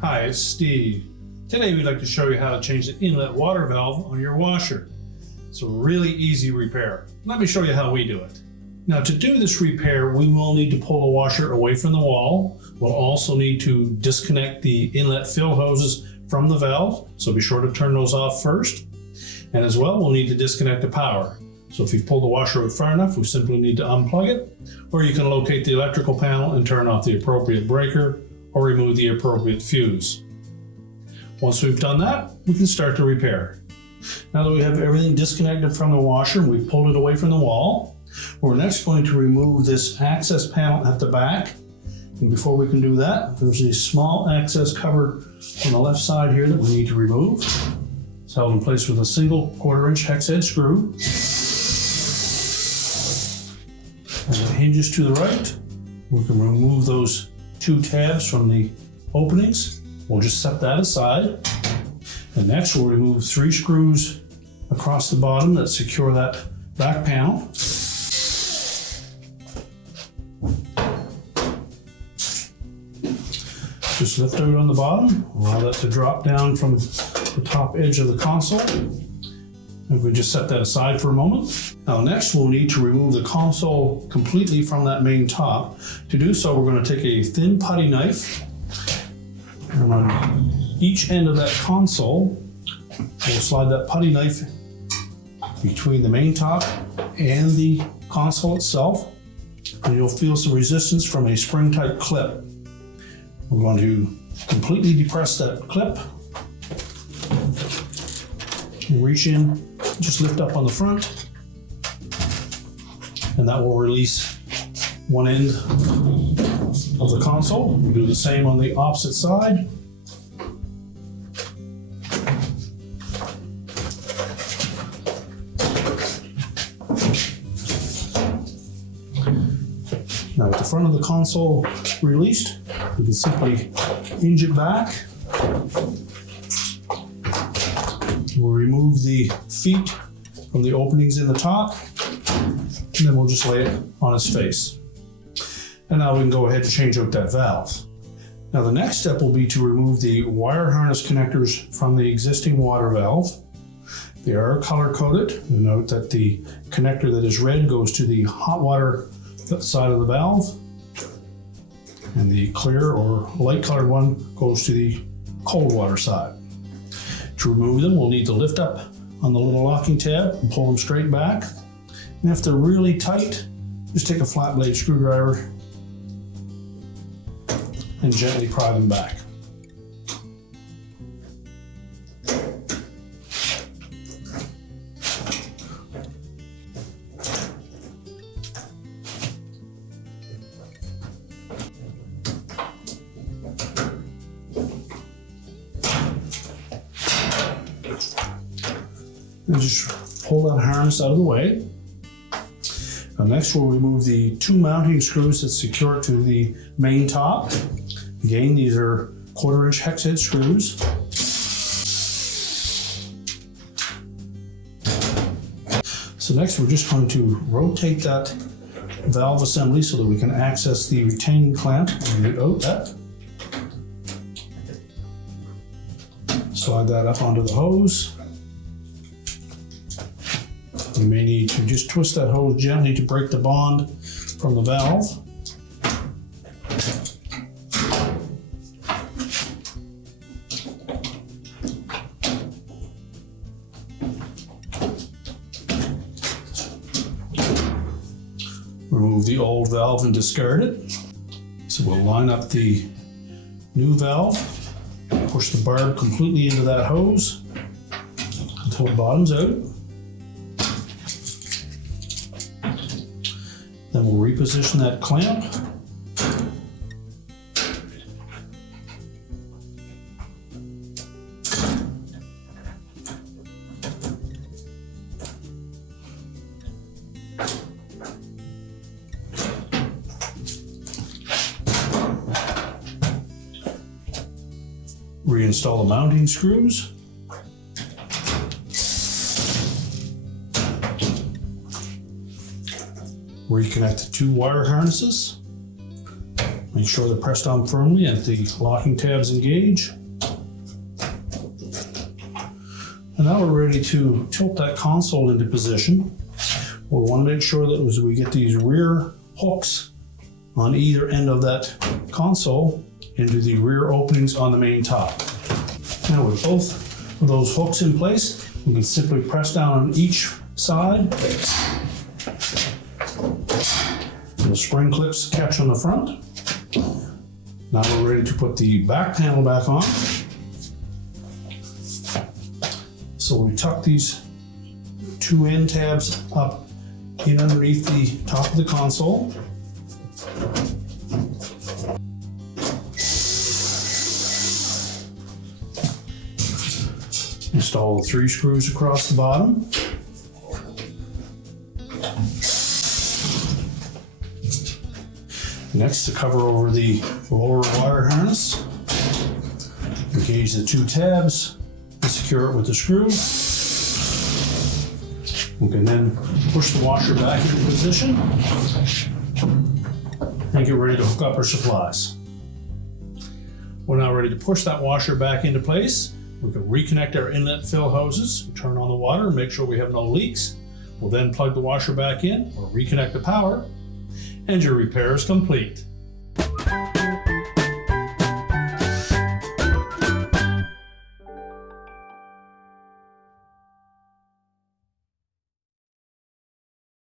Hi, it's Steve. Today we'd like to show you how to change the inlet water valve on your washer. It's a really easy repair. Let me show you how we do it. Now, to do this repair, we will need to pull the washer away from the wall. We'll also need to disconnect the inlet fill hoses from the valve, so be sure to turn those off first. And as well, we'll need to disconnect the power. So if you pull the washer out far enough, we simply need to unplug it, or you can locate the electrical panel and turn off the appropriate breaker or remove the appropriate fuse. Once we've done that, we can start the repair. Now that we have everything disconnected from the washer and we've pulled it away from the wall, we're next going to remove this access panel at the back. And before we can do that, there's a small access cover on the left side here that we need to remove. It's held in place with a single 1/4-inch hex head screw. And the hinges to the right, we can remove those 2 tabs from the openings. We'll just set that aside. And next we'll remove 3 screws across the bottom that secure that back panel. Just lift out on the bottom, allow that to drop down from the top edge of the console. And we just set that aside for a moment. Now next we'll need to remove the console completely from that main top. To do so, we're going to take a thin putty knife, and on each end of that console, we'll slide that putty knife between the main top and the console itself, and you'll feel some resistance from a spring-type clip. We're going to completely depress that clip and reach in, just lift up on the front, and that will release one end of the console. We'll do the same on the opposite side. Now with the front of the console released, we can simply hinge it back. We'll remove the feet from the openings in the top, and then we'll just lay it on its face. And now we can go ahead and change out that valve. Now the next step will be to remove the wire harness connectors from the existing water valve. They are color coded. You'll note that the connector that is red goes to the hot water side of the valve, and the clear or light colored one goes to the cold water side. To remove them, we'll need to lift up on the little locking tab and pull them straight back. And if they're really tight, just take a flat blade screwdriver and gently pry them back. And just pull that harness out of the way. Now next we'll remove the 2 mounting screws that secure it to the main top. Again, these are 1/4-inch hex head screws. So next we're just going to rotate that valve assembly so that we can access the retaining clamp and get out that. Slide that up onto the hose. You may need to just twist that hose gently to break the bond from the valve. Remove the old valve and discard it. So we'll line up the new valve, push the barb completely into that hose until it bottoms out. Then we'll reposition that clamp. Reinstall the mounting screws. Reconnect the two wire harnesses. Make sure they're pressed down firmly and the locking tabs engage. And now we're ready to tilt that console into position. We want to make sure that as we get these rear hooks on either end of that console into the rear openings on the main top. Now with both of those hooks in place, we can simply press down on each side. The spring clips catch on the front. Now we're ready to put the back panel back on. So we tuck these two end tabs up in underneath the top of the console. Install the 3 screws across the bottom. Next, to cover over the lower wire harness, engage the 2 tabs and secure it with the screw. We can then push the washer back into position and get ready to hook up our supplies. We're now ready to push that washer back into place. We can reconnect our inlet fill hoses, turn on the water and make sure we have no leaks. We'll then plug the washer back in or reconnect the power, and your repair is complete.